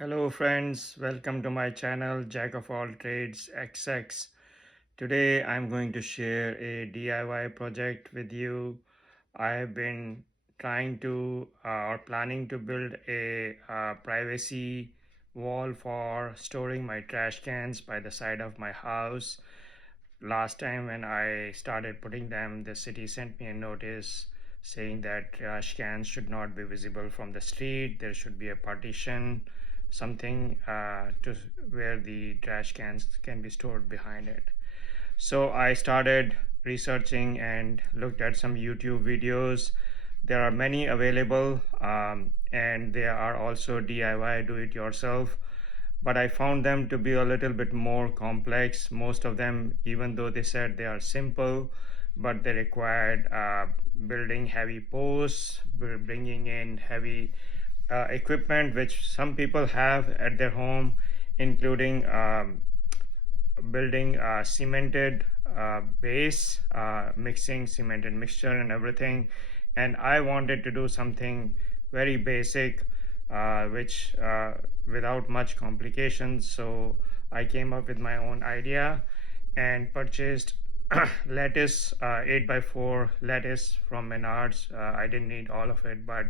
Hello friends, welcome to my channel Jack of all trades XX. Today I'm going to share a DIY project with you. I have been trying to or planning to build a privacy wall for storing my trash cans by the side of my house. Last time when I started putting them, the city sent me a notice saying that trash cans should not be visible from the street. There should be a partition, something to where the trash cans can be stored behind it. So I started researching and looked at some YouTube videos. There are many available, and there are also DIY, do it yourself, but I found them to be a little bit more complex. Most of them, even though they said they are simple, but they required building heavy posts, bringing in heavy equipment, which some people have at their home, including building a cemented base, mixing cemented mixture and everything. And I wanted to do something very basic, which without much complications. So I came up with my own idea and purchased lattice, 8 by 4 lattice from Menards. I didn't need all of it, but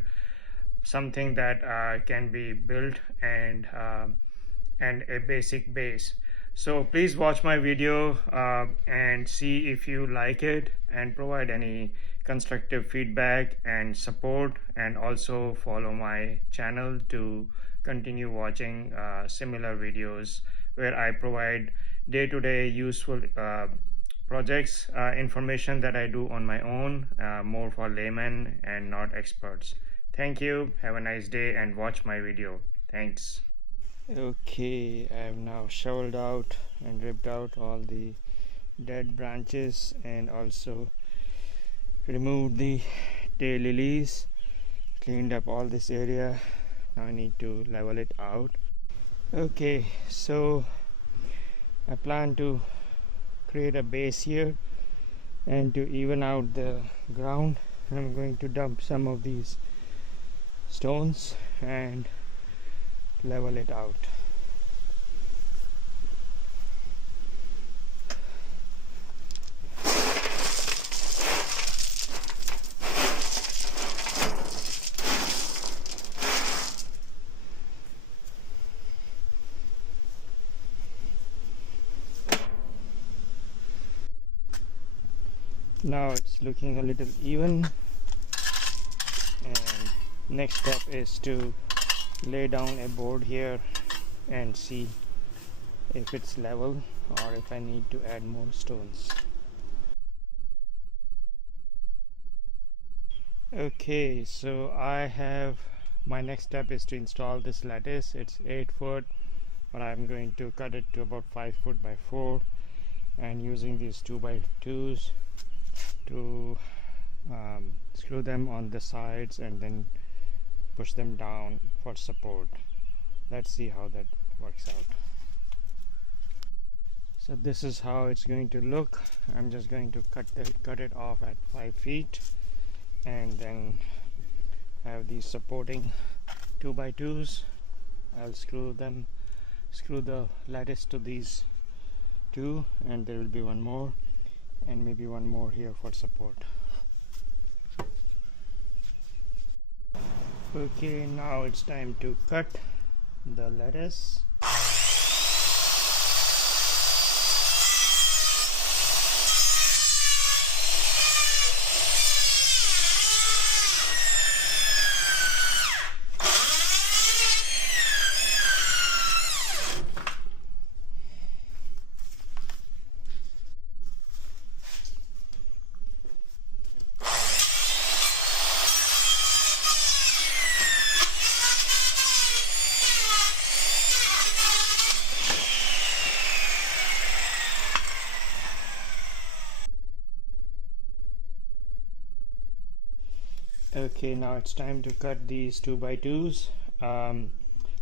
something that can be built, and a basic base. So please watch my video and see if you like it, and provide any constructive feedback and support, and also follow my channel to continue watching similar videos where I provide day-to-day useful projects information that I do on my own, more for laymen and not experts. Thank you, have a nice day, and watch my video. Thanks. Okay, I have now shoveled out and ripped out all the dead branches and also removed the daylilies, cleaned up all this area. Now I need to level it out. Okay, so I plan to create a base here, and to even out the ground I'm going to dump some of these stones and level it out. Now it's looking a little even, and next step is to lay down a board here and see if it's level or if I need to add more stones. Okay, so my next step is to install this lattice. It's 8 foot, but I'm going to cut it to about 5 foot by 4, and using these 2 by 2s to screw them on the sides and then push them down for support. Let's see how that works out. So this is how it's going to look. I'm just going to cut it off at 5 feet, and then have these supporting 2 by 2s. I'll screw the lattice to these two, and there will be one more, and maybe one more here for support. Okay, now it's time to cut the lattice. Okay, now it's time to cut these 2 by 2s.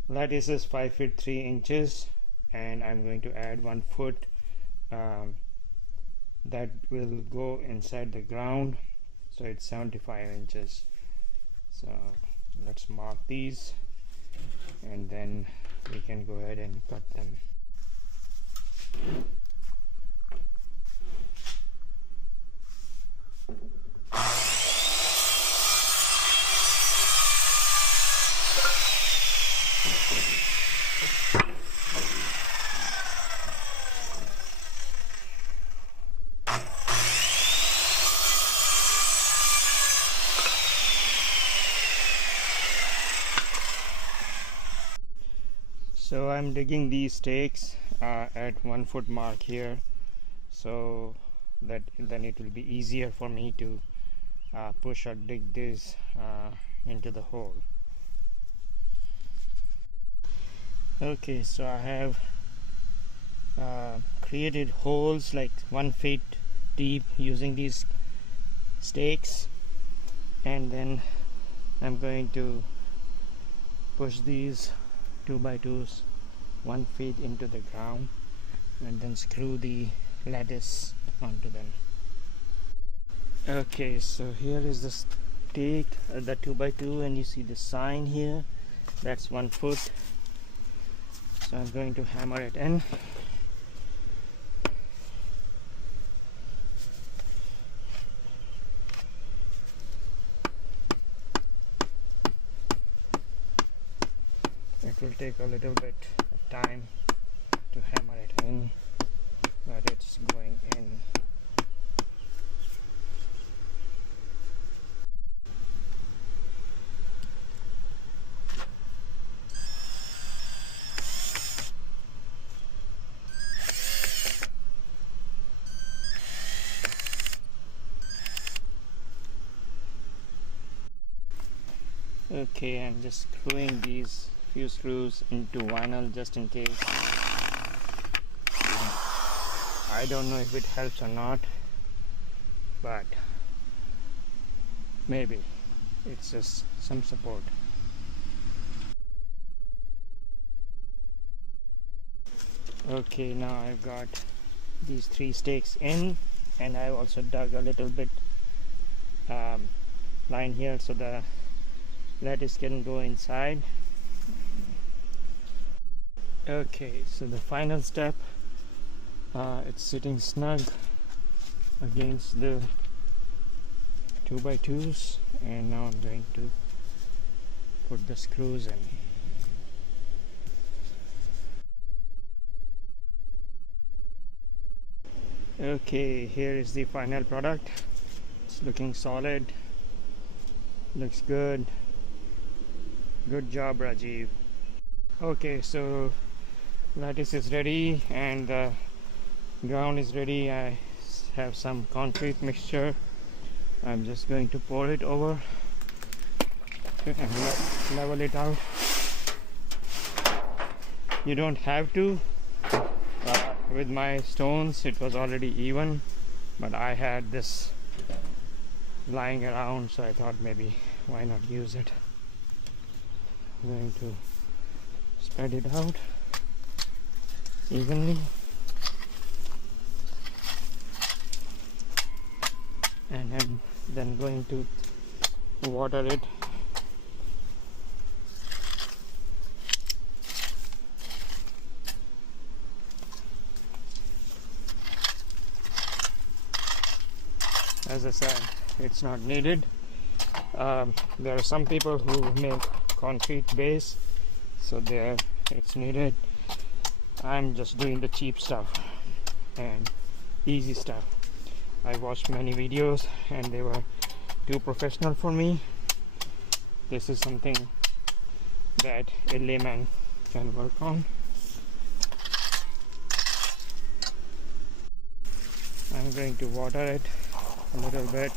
Lattice is 5 feet 3 inches, and I'm going to add 1 foot that will go inside the ground, so it's 75 inches. So let's mark these and then we can go ahead and cut them. So I'm digging these stakes at 1 foot mark here, so that then it will be easier for me to push or dig this into the hole. Okay, so I have created holes like 1 feet deep using these stakes, and then I'm going to push these 2x2s 1 feet into the ground and then screw the lattice onto them. Okay, so here is the stake, the 2x2, and you see the sign here, that's 1 foot. So I'm going to hammer it in. It will take a little bit of time to hammer it in, but it's going in. Okay, I'm just screwing these few screws into vinyl just in case. I don't know if it helps or not, but maybe it's just some support. Okay, now I've got these 3 stakes in, and I also dug a little bit line here so the lattice can go inside. Okay, so the final step, it's sitting snug against the 2x2s, and now I'm going to put the screws in. Okay, here is the final product. It's looking solid, looks good. Good job, Rajiv. Okay, so lattice is ready and the ground is ready. I have some concrete mixture. I'm just going to pour it over and level it out. You don't have to. With my stones it was already even, but I had this lying around, so I thought maybe why not use it. I'm going to spread it out evenly, and I'm then going to water it. As I said, it's not needed. There are some people who make concrete base, so there it's needed. I'm just doing the cheap stuff and easy stuff. I watched many videos and they were too professional for me. This is something that a layman can work on. I'm going to water it a little bit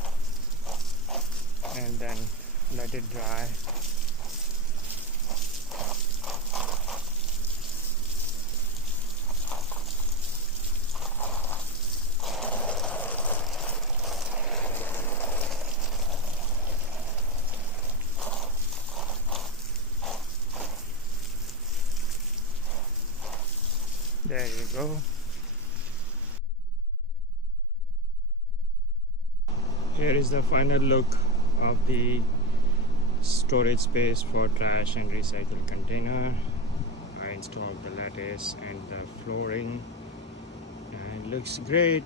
and then let it dry. There you go. Here is the final look of the storage space for trash and recycle container. I installed the lattice and the flooring, and it looks great.